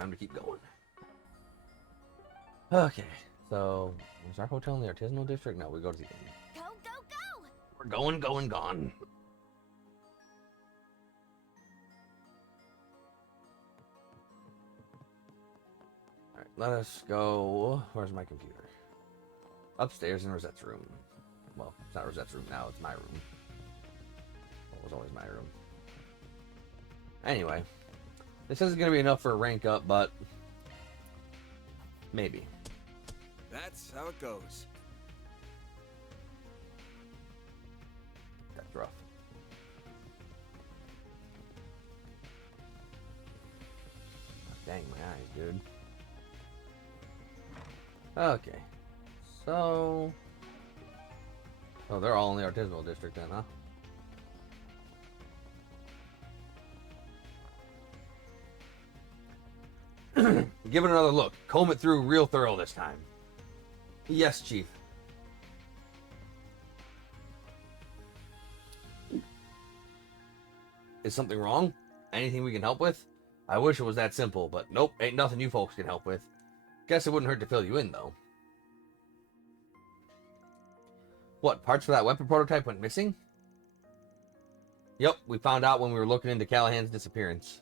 time to keep going. Okay, so is our hotel in the artisanal district? No, we go to the inn. Go, go, go! We're going, gone. Alright, let us go. Where's my computer? Upstairs in Rosette's room. Well, it's not Rosette's room now, it's my room. Well, it was always my room. Anyway, this isn't going to be enough for a rank up, but maybe. That's how it goes. That's rough. Dang my eyes, dude. Okay. So... oh, they're all in the artisanal district then, huh? Give it another look. Comb it through real thorough this time. Yes, Chief. Is something wrong? Anything we can help with? I wish it was that simple, but nope, ain't nothing you folks can help with. Guess it wouldn't hurt to fill you in, though. What, parts for that weapon prototype went missing? Yep, we found out when we were looking into Callahan's disappearance.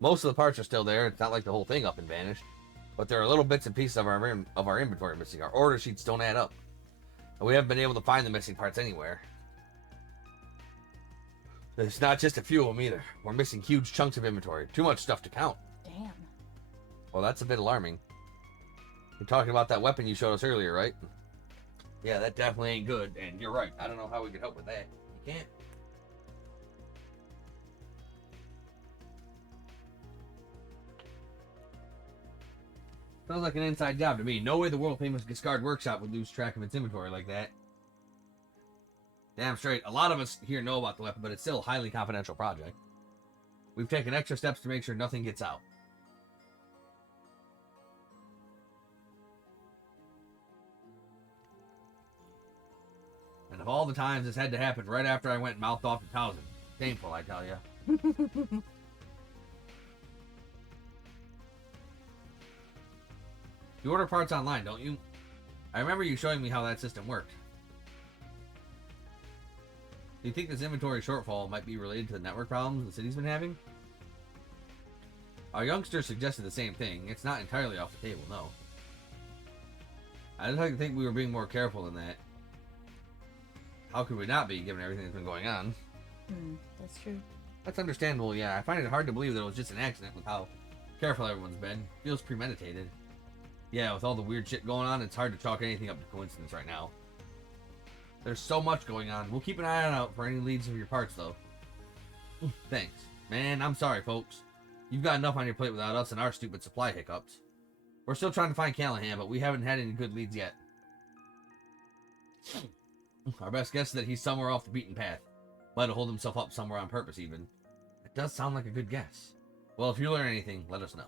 Most of the parts are still there. It's not like the whole thing up and vanished. But there are little bits and pieces of our inventory missing. Our order sheets don't add up. And we haven't been able to find the missing parts anywhere. It's not just a few of them either. We're missing huge chunks of inventory. Too much stuff to count. Damn. Well, that's a bit alarming. You're talking about that weapon you showed us earlier, right? Yeah, that definitely ain't good. And you're right. I don't know how we could help with that. You can't. Sounds like an inside job to me. No way the world-famous Discard Workshop would lose track of its inventory like that. Damn straight. A lot of us here know about the weapon, but it's still a highly confidential project. We've taken extra steps to make sure nothing gets out. And of all the times this had to happen right after I went and mouthed off to Towson. Painful, I tell ya. You order parts online, don't you? I remember you showing me how that system worked. Do you think this inventory shortfall might be related to the network problems the city's been having? Our youngster suggested the same thing. It's not entirely off the table, no. I'd like to think we were being more careful than that. How could we not be, given everything that's been going on? That's true. That's understandable, yeah. I find it hard to believe that it was just an accident with how careful everyone's been. Feels premeditated. Yeah, with all the weird shit going on, it's hard to chalk anything up to coincidence right now. There's so much going on. We'll keep an eye out for any leads of your parts, though. Thanks. Man, I'm sorry, folks. You've got enough on your plate without us and our stupid supply hiccups. We're still trying to find Callahan, but we haven't had any good leads yet. Our best guess is that he's somewhere off the beaten path. Might have holed himself up somewhere on purpose, even. It does sound like a good guess. Well, if you learn anything, let us know.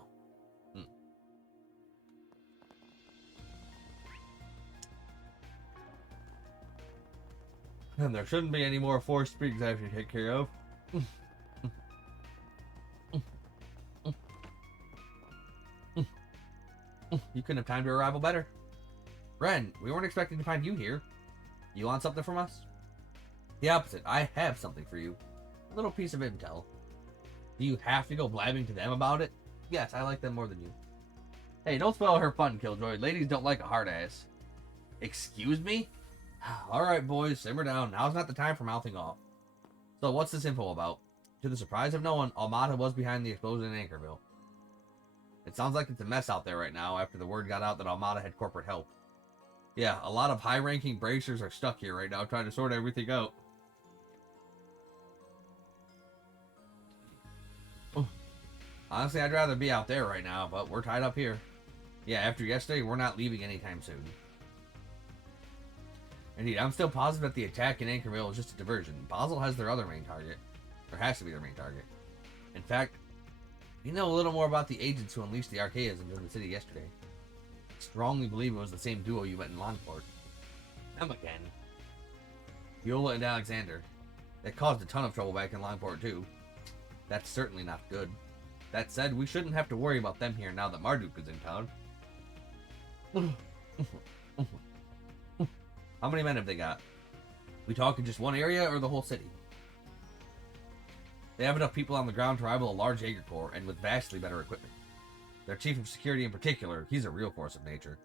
And there shouldn't be any more forced speaks I have to take care of. You couldn't have timed your arrival better. Ren, we weren't expecting to find you here. You want something from us? The opposite. I have something for you. A little piece of intel. Do you have to go blabbing to them about it? Yes, I like them more than you. Hey, don't spoil her fun, Killjoy. Ladies don't like a hard ass. Excuse me? Alright, boys, simmer down. Now's not the time for mouthing off. So, what's this info about? To the surprise of no one, Almada was behind the explosion in Anchorville. It sounds like it's a mess out there right now after the word got out that Almada had corporate help. Yeah, a lot of high-ranking bracers are stuck here right now trying to sort everything out. Honestly, I'd rather be out there right now, but we're tied up here. Yeah, after yesterday, we're not leaving anytime soon. Indeed, I'm still positive that the attack in Anchorville is just a diversion. Basel has their other main target. Or has to be their main target. In fact, we know a little more about the agents who unleashed the archaisms in the city yesterday. I strongly believe it was the same duo you met in Longport. Them again. Viola and Alexander. They caused a ton of trouble back in Longport too. That's certainly not good. That said, we shouldn't have to worry about them here now that Marduk is in town. How many men have they got? We talking just one area or the whole city? They have enough people on the ground to rival a large Jaeger corps, and with vastly better equipment. Their chief of security in particular, he's a real force of nature.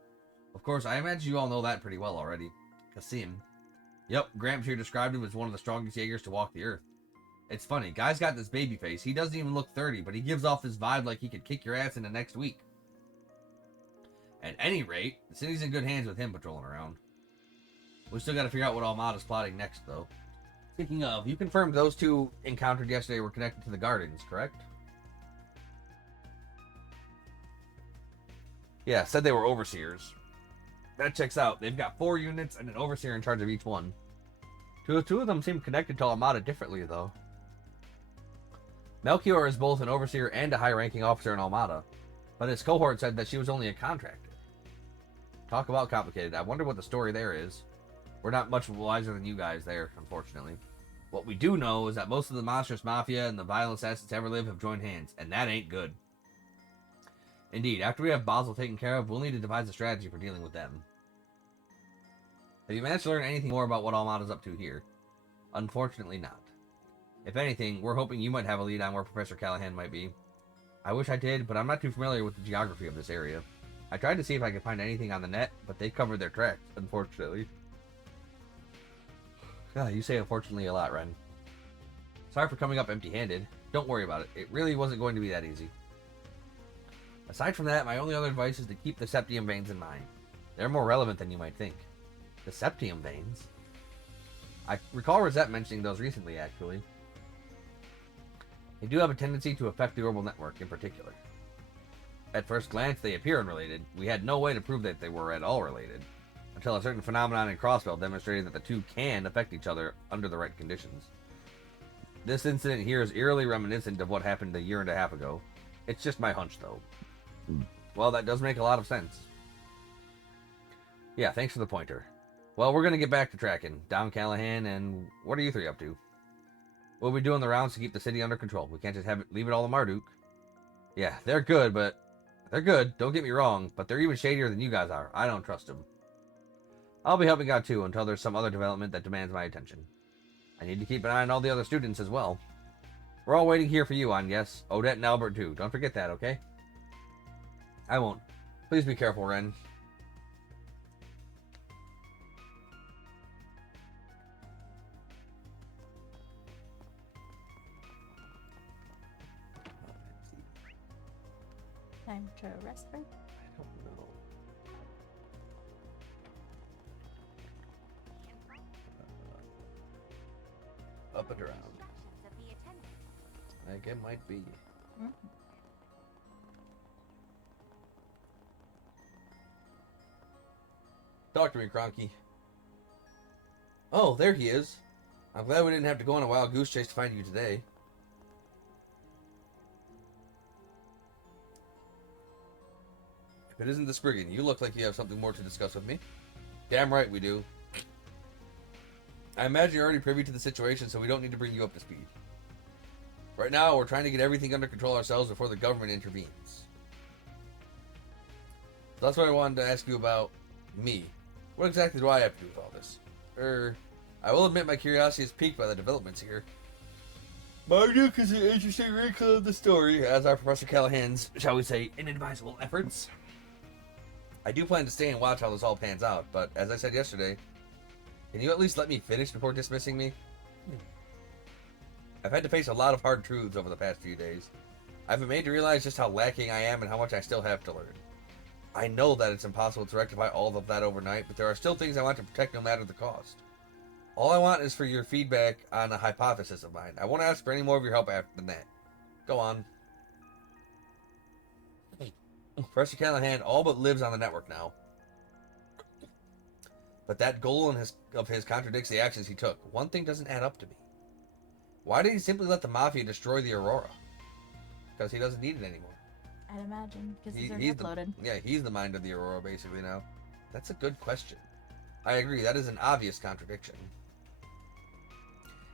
Of course, I imagine you all know that pretty well already. Kasim. Yep, Gramps here described him as one of the strongest Jaegers to walk the earth. It's funny, guy's got this baby face. He doesn't even look 30, but he gives off this vibe like he could kick your ass in the next week. At any rate, the city's in good hands with him patrolling around. We still gotta figure out what Almada's plotting next, though. Speaking of, you confirmed those two encountered yesterday were connected to the Gardens, correct? Yeah, said they were overseers. That checks out. They've got 4 units and an overseer in charge of each one. Two of them seem connected to Almada differently, though. Melchior is both an overseer and a high-ranking officer in Almada, but his cohort said that she was only a contractor. Talk about complicated. I wonder what the story there is. We're not much wiser than you guys there, unfortunately. What we do know is that most of the monstrous mafia and the violent assassins ever live have joined hands, and that ain't good. Indeed, after we have Basel taken care of, we'll need to devise a strategy for dealing with them. Have you managed to learn anything more about what Almada's up to here? Unfortunately not. If anything, we're hoping you might have a lead on where Professor Callahan might be. I wish I did, but I'm not too familiar with the geography of this area. I tried to see if I could find anything on the net, but they covered their tracks, unfortunately. You say unfortunately a lot, Ren. Sorry for coming up empty-handed. Don't worry about it. It really wasn't going to be that easy. Aside from that, my only other advice is to keep the septium veins in mind. They're more relevant than you might think. The septium veins? I recall Rosette mentioning those recently, actually. They do have a tendency to affect the orbital network in particular. At first glance, they appear unrelated. We had no way to prove that they were at all related, until a certain phenomenon in Crossbell demonstrated that the two can affect each other under the right conditions. This incident here is eerily reminiscent of what happened a year and a half ago. It's just my hunch, though. Well, that does make a lot of sense. Yeah, thanks for the pointer. Well, we're going to get back to tracking. Dom Callahan, and what are you 3 up to? We'll be doing the rounds to keep the city under control. We can't just leave it all to Marduk. Yeah, they're good, but... They're good, don't get me wrong, but they're even shadier than you guys are. I don't trust them. I'll be helping out too until there's some other development that demands my attention. I need to keep an eye on all the other students as well. We're all waiting here for you, Agnes. Odette and Albert too. Don't forget that, okay? I won't. Please be careful, Ren. Time to rest, right? I don't know. Up and around. I think it might be. Mm-hmm. Talk to me, Cronky. Oh, there he is. I'm glad we didn't have to go on a wild goose chase to find you today. If it isn't the Spriggan, you look like you have something more to discuss with me. Damn right we do. I imagine you're already privy to the situation, so we don't need to bring you up to speed. Right now, we're trying to get everything under control ourselves before the government intervenes. So that's what I wanted to ask you about me. What exactly do I have to do with all this? I will admit my curiosity is piqued by the developments here. Marduk is an interesting wrinkle of the story, as are Professor Callahan's, shall we say, inadvisable efforts. I do plan to stay and watch how this all pans out, but as I said yesterday, can you at least let me finish before dismissing me? I've had to face a lot of hard truths over the past few days. I've been made to realize just how lacking I am and how much I still have to learn. I know that it's impossible to rectify all of that overnight, but there are still things I want to protect no matter the cost. All I want is for your feedback on a hypothesis of mine. I won't ask for any more of your help after that. Go on. Professor Callahan all but lives on the network now. But that goal of his contradicts the actions he took. One thing doesn't add up to me. Why did he simply let the Mafia destroy the Aurora? Because he doesn't need it anymore. I'd imagine, because he's uploaded. He's the mind of the Aurora basically now. That's a good question. I agree, that is an obvious contradiction.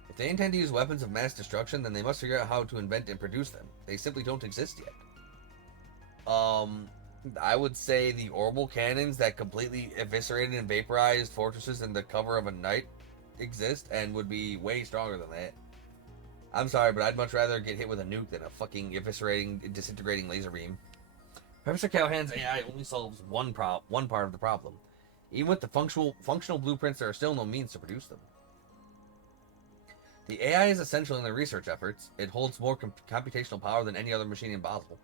If they intend to use weapons of mass destruction, then they must figure out how to invent and produce them. They simply don't exist yet. I would say the orbital cannons that completely eviscerated and vaporized fortresses in the cover of a night exist and would be way stronger than that. I'm sorry, but I'd much rather get hit with a nuke than a fucking eviscerating, disintegrating laser beam. Professor Callahan's AI only solves one part of the problem. Even with the functional blueprints, there are still no means to produce them. The AI is essential in their research efforts. It holds more computational power than any other machine in Basel.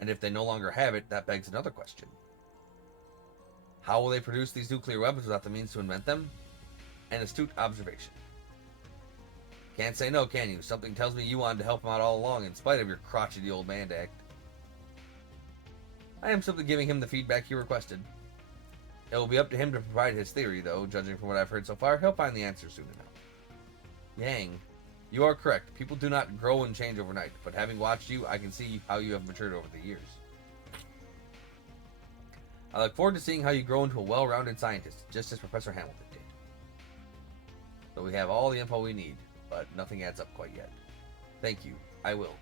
And if they no longer have it, that begs another question. How will they produce these nuclear weapons without the means to invent them? An astute observation. Can't say no, can you? Something tells me you wanted to help him out all along, in spite of your crotchety old man act. I am simply giving him the feedback he requested. It will be up to him to provide his theory, though. Judging from what I've heard so far, he'll find the answer soon enough. Yang, you are correct. People do not grow and change overnight, but having watched you, I can see how you have matured over the years. I look forward to seeing how you grow into a well-rounded scientist, just as Professor Hamilton did. So we have all the info we need, but nothing adds up quite yet. Thank you. I will.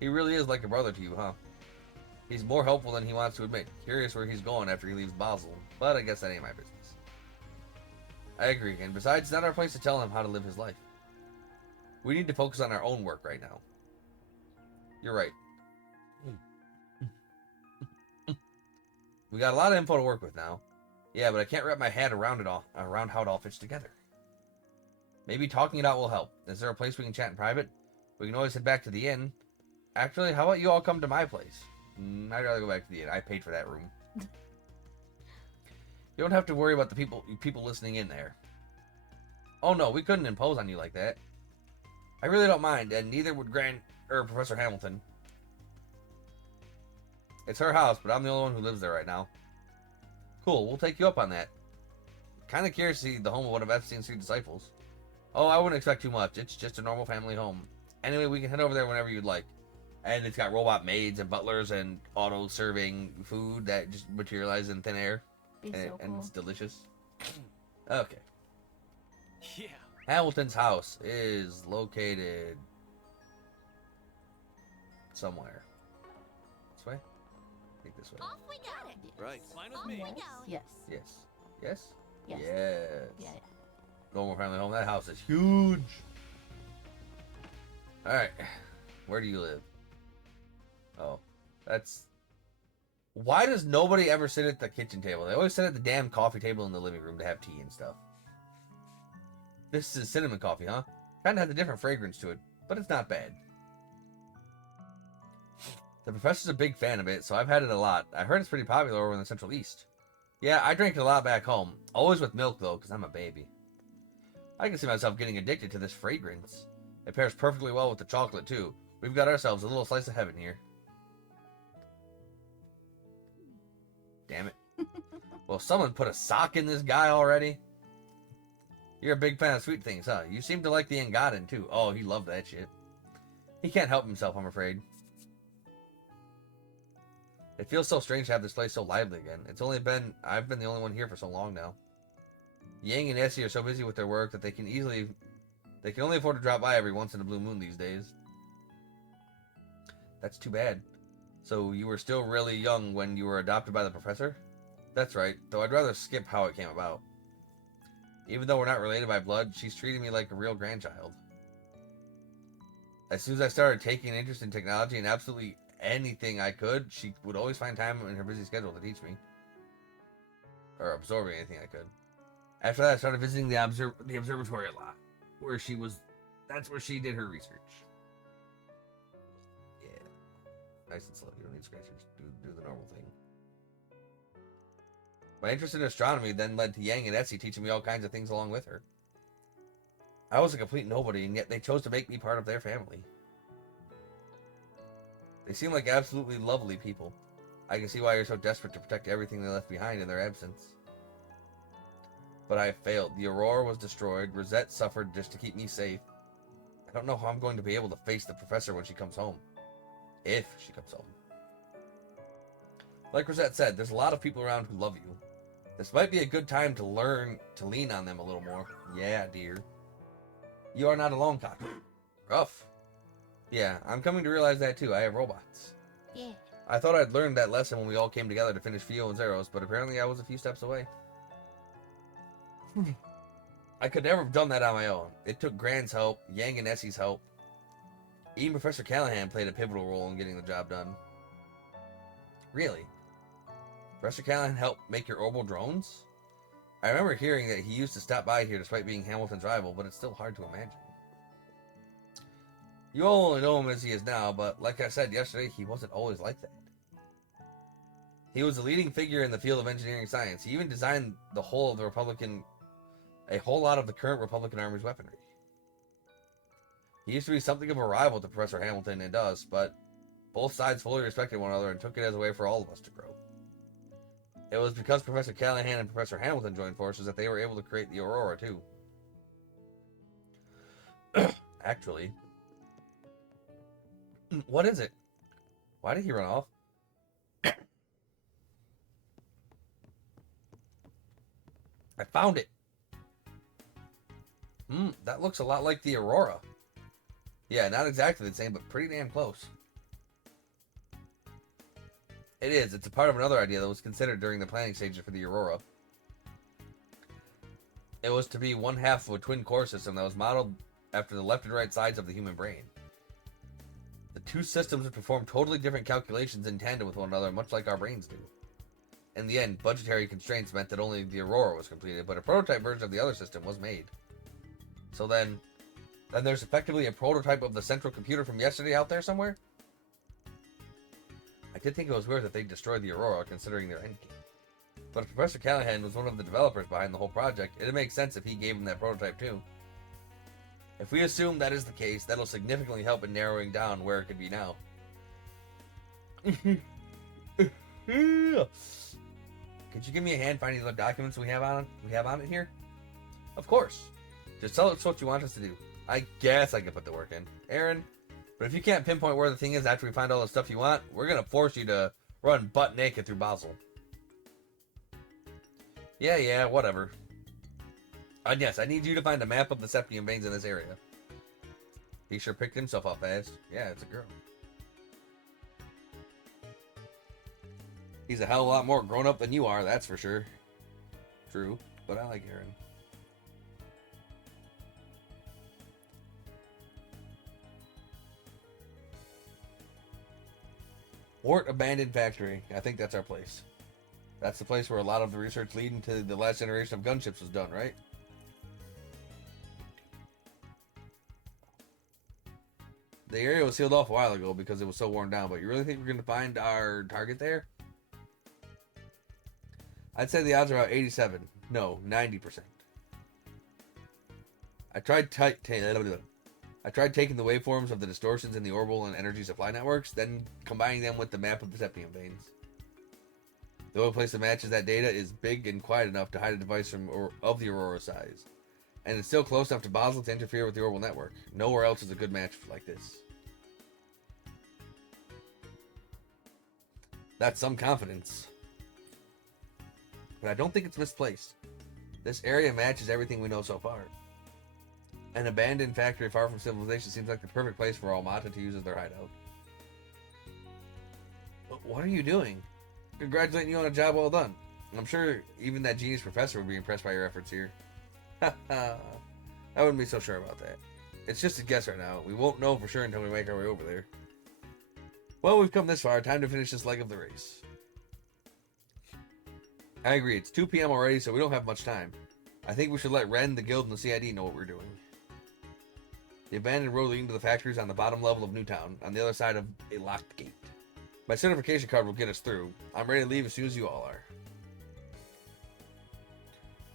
He really is like a brother to you, huh? He's more helpful than he wants to admit. Curious where he's going after he leaves Basel, but I guess that ain't my business. I agree, and besides, it's not our place to tell him how to live his life. We need to focus on our own work right now. You're right. We got a lot of info to work with now. Yeah, but I can't wrap my head around how it all fits together. Maybe talking it out will help. Is there a place we can chat in private? We can always head back to the inn. Actually, how about you all come to my place? I'd rather go back to the inn. I paid for that room. You don't have to worry about the people listening in there. Oh no, we couldn't impose on you like that. I really don't mind, and neither would Professor Hamilton. It's her house, but I'm the only one who lives there right now. Cool, we'll take you up on that. Kind of curious to see the home of one of Epstein's 3 disciples. Oh, I wouldn't expect too much. It's just a normal family home. Anyway, we can head over there whenever you'd like. And it's got robot maids and butlers and auto-serving food that just materializes in thin air. And it's delicious. Okay. Yeah. Hamilton's house is located somewhere. This way? I think this way. Off we got it. Right. Fine with Off me. we go. Yes. Yes. Yes? Yes. Yes. Yeah. Normal family home. That house is huge. Alright. Where do you live? Oh. That's... Why does nobody ever sit at the kitchen table? They always sit at the damn coffee table in the living room to have tea and stuff. This is cinnamon coffee, huh? Kinda has a different fragrance to it, but it's not bad. The professor's a big fan of it, so I've had it a lot. I heard it's pretty popular over in the Central East. Yeah, I drank it a lot back home. Always with milk, though, because I'm a baby. I can see myself getting addicted to this fragrance. It pairs perfectly well with the chocolate, too. We've got ourselves a little slice of heaven here. Damn it. Well, someone put a sock in this guy already? You're a big fan of sweet things, huh? You seem to like the Engadin, too. Oh, he loved that shit. He can't help himself, I'm afraid. It feels so strange to have this place so lively again. I've been the only one here for so long now. Yang and Essie are so busy with their work that they can only afford to drop by every once in a blue moon these days. That's too bad. So you were still really young when you were adopted by the professor? That's right, though I'd rather skip how it came about. Even though we're not related by blood, she's treating me like a real grandchild. As soon as I started taking an interest in technology and absolutely anything I could, she would always find time in her busy schedule to teach me. Or absorbing anything I could. After that, I started visiting the observatory a lot. That's where she did her research. Yeah. Nice and slow, you don't need scratchers. Do the normal thing. My interest in astronomy then led to Yang and Essie teaching me all kinds of things along with her. I was a complete nobody, and yet they chose to make me part of their family. They seem like absolutely lovely people. I can see why you're so desperate to protect everything they left behind in their absence. But I failed. The Aurora was destroyed. Rosette suffered just to keep me safe. I don't know how I'm going to be able to face the professor when she comes home. If she comes home. Like Rosette said, there's a lot of people around who love you. This might be a good time to learn to lean on them a little more. Yeah, dear. You are not alone, Cocker. Rough. Yeah, I'm coming to realize that too. I have robots. Yeah. I thought I'd learned that lesson when we all came together to finish Fio and Zeros, but apparently I was a few steps away. I could never have done that on my own. It took Grant's help, Yang and Essie's help. Even Professor Callahan played a pivotal role in getting the job done. Really? Professor Callahan helped make your orbital drones? I remember hearing that he used to stop by here despite being Hamilton's rival, but it's still hard to imagine. You all only know him as he is now, but like I said yesterday, he wasn't always like that. He was a leading figure in the field of engineering science. He even designed a whole lot of the current Republican Army's weaponry. He used to be something of a rival to Professor Hamilton and us, but both sides fully respected one another and took it as a way for all of us to grow. It was because Professor Callahan and Professor Hamilton joined forces that they were able to create the Aurora, too. Actually. What is it? Why did he run off? I found it. That looks a lot like the Aurora. Yeah, not exactly the same, but pretty damn close. It is. It's a part of another idea that was considered during the planning stages for the Aurora. It was to be one half of a twin core system that was modeled after the left and right sides of the human brain. The two systems would perform totally different calculations in tandem with one another, much like our brains do. In the end, budgetary constraints meant that only the Aurora was completed, but a prototype version of the other system was made. So then there's effectively a prototype of the central computer from yesterday out there somewhere? I did think it was weird that they destroyed the Aurora, considering their endgame. But if Professor Callahan was one of the developers behind the whole project, it'd make sense if he gave him that prototype too. If we assume that is the case, that'll significantly help in narrowing down where it could be now. Could you give me a hand finding the documents we have on it here? Of course. Just tell us what you want us to do. I guess I can put the work in. Aaron, but if you can't pinpoint where the thing is after we find all the stuff you want, we're going to force you to run butt naked through Basel. Yeah, whatever. And yes, I need you to find a map of the septium veins in this area. He sure picked himself up fast. Yeah, it's a girl. He's a hell of a lot more grown up than you are, that's for sure. True, but I like Aaron. Ort Abandoned Factory. I think that's our place. That's the place where a lot of the research leading to the last generation of gunships was done, right? The area was sealed off a while ago because it was so worn down, but you really think we're going to find our target there? I'd say the odds are about 87. No, 90%. I tried taking the waveforms of the distortions in the orbital and energy supply networks, then combining them with the map of the septium veins. The only place that matches that data is big and quiet enough to hide a device of the Aurora size. And it's still close enough to Basel to interfere with the orbital network. Nowhere else is a good match like this. That's some confidence. But I don't think it's misplaced. This area matches everything we know so far. An abandoned factory far from civilization seems like the perfect place for Almata to use as their hideout. What are you doing? Congratulating you on a job well done. I'm sure even that genius professor would be impressed by your efforts here. I wouldn't be so sure about that. It's just a guess right now. We won't know for sure until we make our way over there. Well, we've come this far. Time to finish this leg of the race. I agree. It's 2 p.m. already, so we don't have much time. I think we should let Ren, the guild, and the CID know what we're doing. The abandoned road leading to the factory is on the bottom level of Newtown, on the other side of a locked gate. My certification card will get us through. I'm ready to leave as soon as you all are.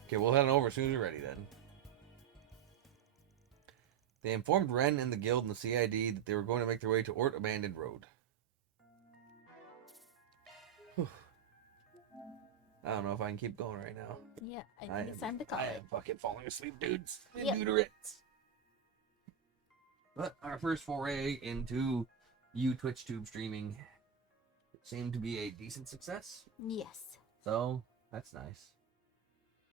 Okay, we'll head on over as soon as you're ready then. They informed Ren and the guild and the CID that they were going to make their way to Ort Abandoned Road. Whew. I don't know if I can keep going right now. Yeah, I think it's time to call I it. am fucking falling asleep, dudes. Yep. Deuterits. But our first foray into TwitchTube streaming seemed to be a decent success. Yes. So, that's nice.